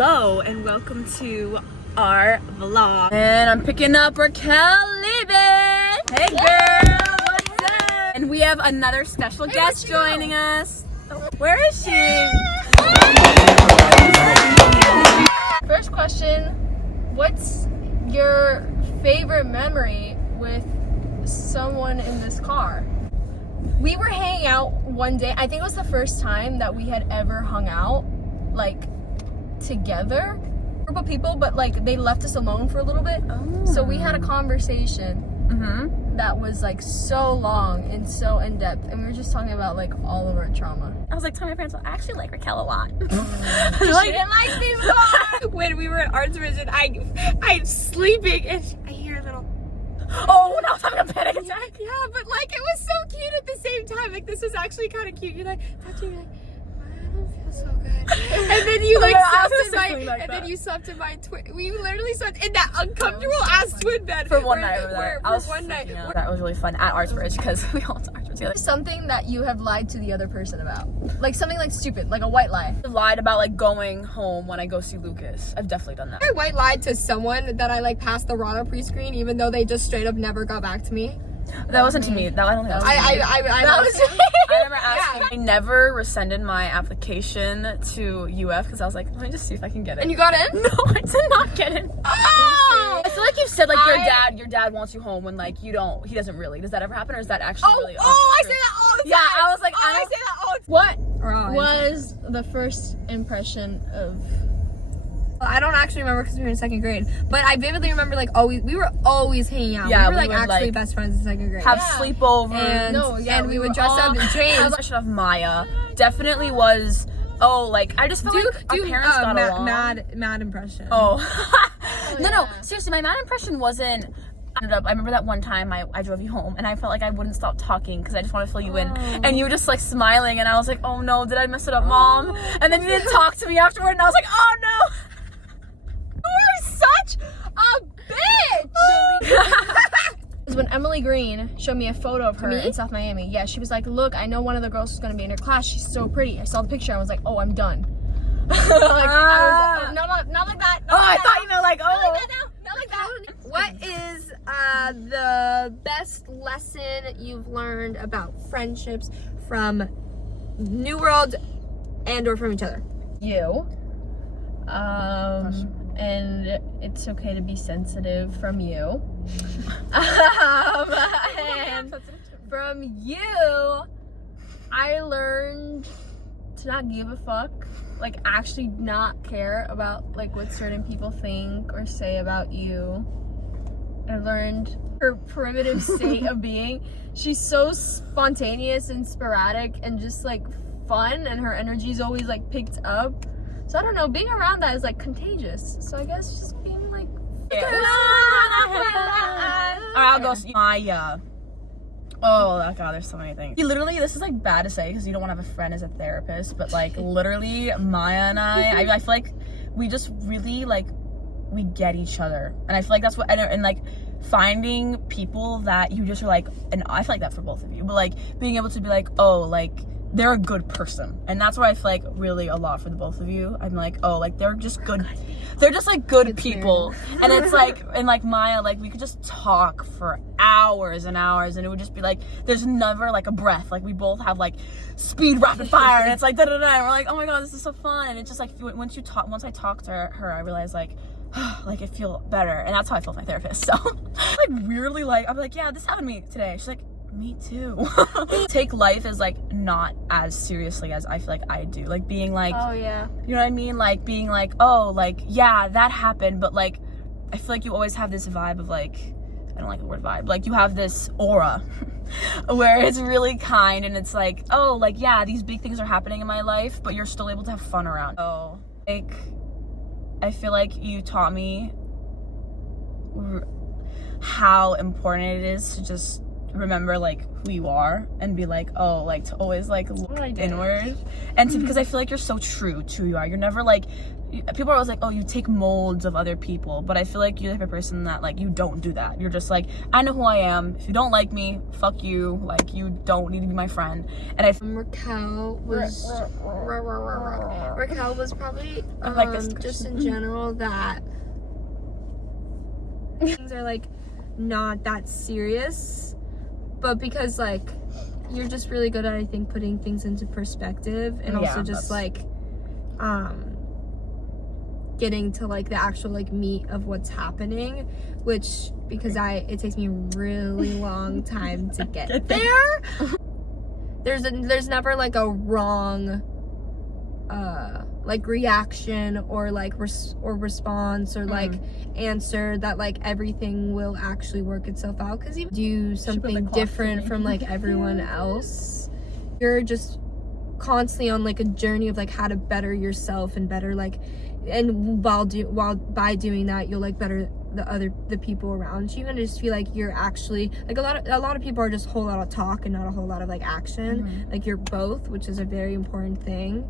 Hello and welcome to our vlog. And I'm picking up Raquel Liebman. Hey girl, what's up? And we have another special guest joining us. Where is she? First question, what's your favorite memory with someone in this car? We were hanging out one day. I think it was the first time that we had ever hung out, like, together. Group of people, but like they left us alone for a little bit. Oh. So we had a conversation that was like so long and so in depth, and we were just talking about like all of our trauma. I was like telling my parents, I actually like Raquel a lot. She didn't like me before. When we were at Arts Vision, I'm sleeping and I hear a little, oh, when I was having a panic attack. Yeah, but like it was so cute at the same time. Like this was actually kind of cute. You're like, after you're like, I don't feel so good. And then you like Yeah, you slept in my twin. We literally slept in that uncomfortable ass twin bed For one night over there. I was for one night. That was really fun at Artsbridge because we all went to Artsbridge together. Something that you have lied to the other person about, like something like stupid, like a white lie. I've lied about like going home when I go see Lucas. I've definitely done that. I white lied to someone that I like passed the Rana pre-screen, even though they just straight up never got back to me. That wasn't to me. That I don't think that was to me. That was I remember asking. I never rescinded my application to UF because I was like, let me just see if I can get it. And you got in? No, I did not get it. Oh! I feel like you've said like your dad wants you home when like you don't. He doesn't really. Does that ever happen or is that actually really? I say that all the time. Yeah, I was like, I say that all the time. What was the first impression of? I don't actually remember because we were in second grade, but I vividly remember like we were always hanging out. Yeah, we were like we would, actually like, best friends in second grade. have sleepovers. And we would dress up in trains. Impression of Maya definitely was. Oh, like I just felt like our parents got along. Mad impression. Oh. No, seriously, my mad impression wasn't. I remember that one time I drove you home and I felt like I wouldn't stop talking because I just want to fill you in, and you were just like smiling and I was like, oh no, did I mess it up, Mom? And then you didn't talk to me afterward and I was like, oh no. You are such a bitch. When Emily Green showed me a photo of her in South Miami. Yeah, she was like, look, I know one of the girls who's gonna be in her class. She's so pretty. I saw the picture. I was like, oh, I'm done. I was like, oh, not like that. I thought you meant like, oh. Not like that. What is the best lesson you've learned about friendships from New World and or from each other? You. And it's okay to be sensitive from you. And from you, I learned to not give a fuck. Like, actually not care about, like, what certain people think or say about you. I learned her primitive state of being. She's so spontaneous and sporadic and just, like, fun, and her energy's always, like, picked up. So I don't know, being around that is like contagious. So I guess just being like, Alright, I'll go see Maya. Oh god, there's so many things. Literally, this is like bad to say because you don't want to have a friend as a therapist, but like literally Maya and I feel like we just really like, we get each other. And I feel like that's what, and like finding people that you just are like, and I feel like that for both of you, but like being able to be like, oh, like, they're a good person, and that's where I feel like really a lot for the both of you. I'm like, oh, like they're just good. They're just like good people, and it's like, and like Maya, like we could just talk for hours and hours, and it would just be like, there's never like a breath. Like we both have like speed rapid fire, and it's like da da da. And we're like, oh my god, this is so fun. And it's just like once I talk to her, I realize like, like it feel better, and that's how I feel with my therapist. So like weirdly, like I'm like, yeah, this happened to me today. She's like, me too. Take life as like not as seriously as I feel like I do, like being like, oh yeah, you know what I mean, like being like, oh, like yeah, that happened, but like I feel like you always have this vibe of like, I don't like the word vibe, like you have this aura where it's really kind, and it's like, oh, like yeah, these big things are happening in my life, but you're still able to have fun around. Oh, like I feel like you taught me how important it is to just remember like who you are and be like, oh, like to always like look I did. inward and to, because I feel like you're so true to who you are. You're never like, people are always like, oh, you take molds of other people, but I feel like you're the type of person that like you don't do that. You're just like, I know who I am. If you don't like me, fuck you. Like you don't need to be my friend. And I Raquel was Raquel was probably I like this just question. in general that things are like not that serious, but because like you're just really good at, I think, putting things into perspective, and Yeah, also just that's- like getting to like the actual like meat of what's happening, which because it takes me a really long time to get there. There's never like a wrong like reaction or like response or like answer that like everything will actually work itself out, because you do something different from like everyone else. You're just constantly on like a journey of like how to better yourself and better like, and by doing that you'll like better the people around you, and I just feel like you're actually like a lot of people are just a whole lot of talk and not a whole lot of like action. Like you're both, which is a very important thing.